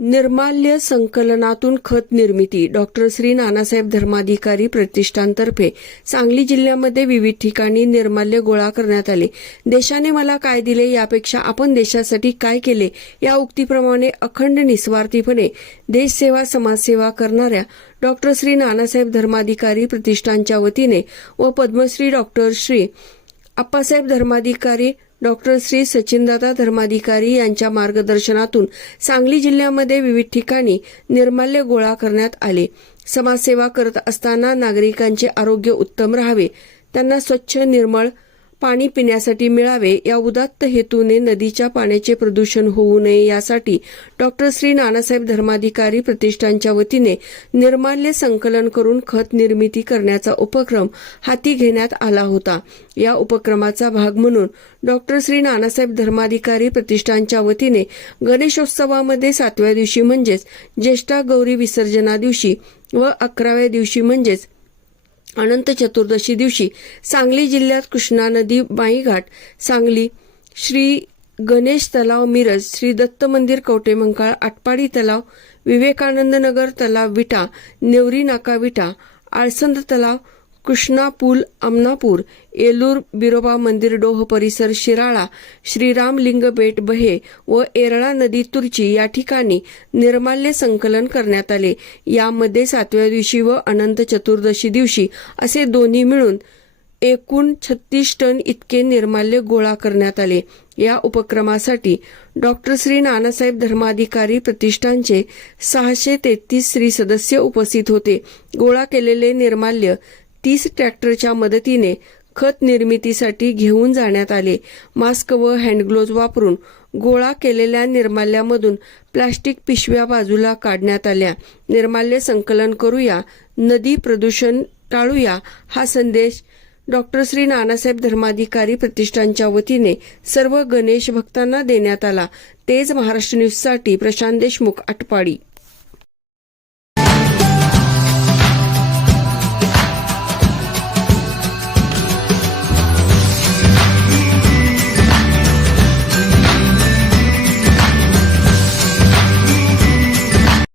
निर्माल्य संकलनातून खत निर्मिती डॉक्टर श्री नानासाहेब धर्माधिकारी प्रतिष्ठानतर्फे सांगली जिल्ह्यामध्ये विविध ठिकाणी निर्माल्य गोळा करण्यात आले. देशाने मला काय दिले यापेक्षा आपण देशासाठी काय केले या उक्तीप्रमाणे अखंड निस्वार्थीपणे देशसेवा समाजसेवा करणाऱ्या डॉक्टर श्री नानासाहेब धर्माधिकारी प्रतिष्ठानच्या वतीने व पद्मश्री डॉक्टर श्री आप्पासाहेब धर्माधिकारी डॉक्टर श्री सचिनदादा धर्माधिकारी यांच्या मार्गदर्शनातून सांगली जिल्ह्यामध्ये विविध ठिकाणी निर्माल्य गोळा करण्यात आले. समाजसेवा करत असताना नागरिकांचे आरोग्य उत्तम राहावे त्यांना स्वच्छ निर्मळ पाणी पिण्यासाठी मिळावे या उदात्त हेतूने नदीच्या पाण्याचे प्रदूषण होऊ नये यासाठी डॉक्टर श्री नानासाहेब धर्माधिकारी प्रतिष्ठानच्या वतीने निर्माल्य संकलन करून खत निर्मिती करण्याचा उपक्रम हाती घेण्यात आला होता. या उपक्रमाचा भाग म्हणून डॉक्टर श्री नानासाहेब धर्माधिकारी प्रतिष्ठानच्या वतीने गणेशोत्सवामध्ये सातव्या दिवशी म्हणजेच ज्येष्ठा गौरी विसर्जना दिवशी व अकराव्या दिवशी म्हणजेच अनंत चतुर्दशी दिवशी सांगली जिल्ह्यात कृष्णा नदी बाईघाट सांगली श्री गणेश तलाव मिरज श्री दत्त मंदिर कवटेमंकाळ आटपाडी तलाव विवेकानंद नगर तलाव विटा नेवरी नाका विटा आळसंद तलाव कृष्णा पूल अमनापूर येलूर बिरोबा मंदिर डोह परिसर शिराळा श्रीराम लिंग बेट बहे व येरळा नदी तुर्ची या ठिकाणी निर्माल्य संकलन करण्यात आले. यामध्ये सातव्या दिवशी व अनंत चतुर्दशी दिवशी असे दोन्ही मिळून एकूण छत्तीस टन इतके निर्माल्य गोळा करण्यात आले. या उपक्रमासाठी डॉक्टर श्री नानासाहेब धर्माधिकारी प्रतिष्ठानचे सहाशे तेहतीस श्री सदस्य उपस्थित होते. गोळा केलेले निर्माल्य तीस ट्रॅक्टरच्या मदतीने खत निर्मितीसाठी घेऊन जाण्यात आले. मास्क व हँडग्लोव्ज वापरून गोळा केलेल्या निर्माल्यामधून प्लास्टिक पिशव्या बाजूला काढण्यात आल्या. निर्माल्य संकलन करूया नदी प्रदूषण टाळूया हा संदेश डॉक्टर श्री नानासाहेब धर्माधिकारी प्रतिष्ठानच्या वतीने सर्व गणेश भक्तांना देण्यात आला. तेज महाराष्ट्र न्यूजसाठी प्रशांत देशमुख आटपाडी.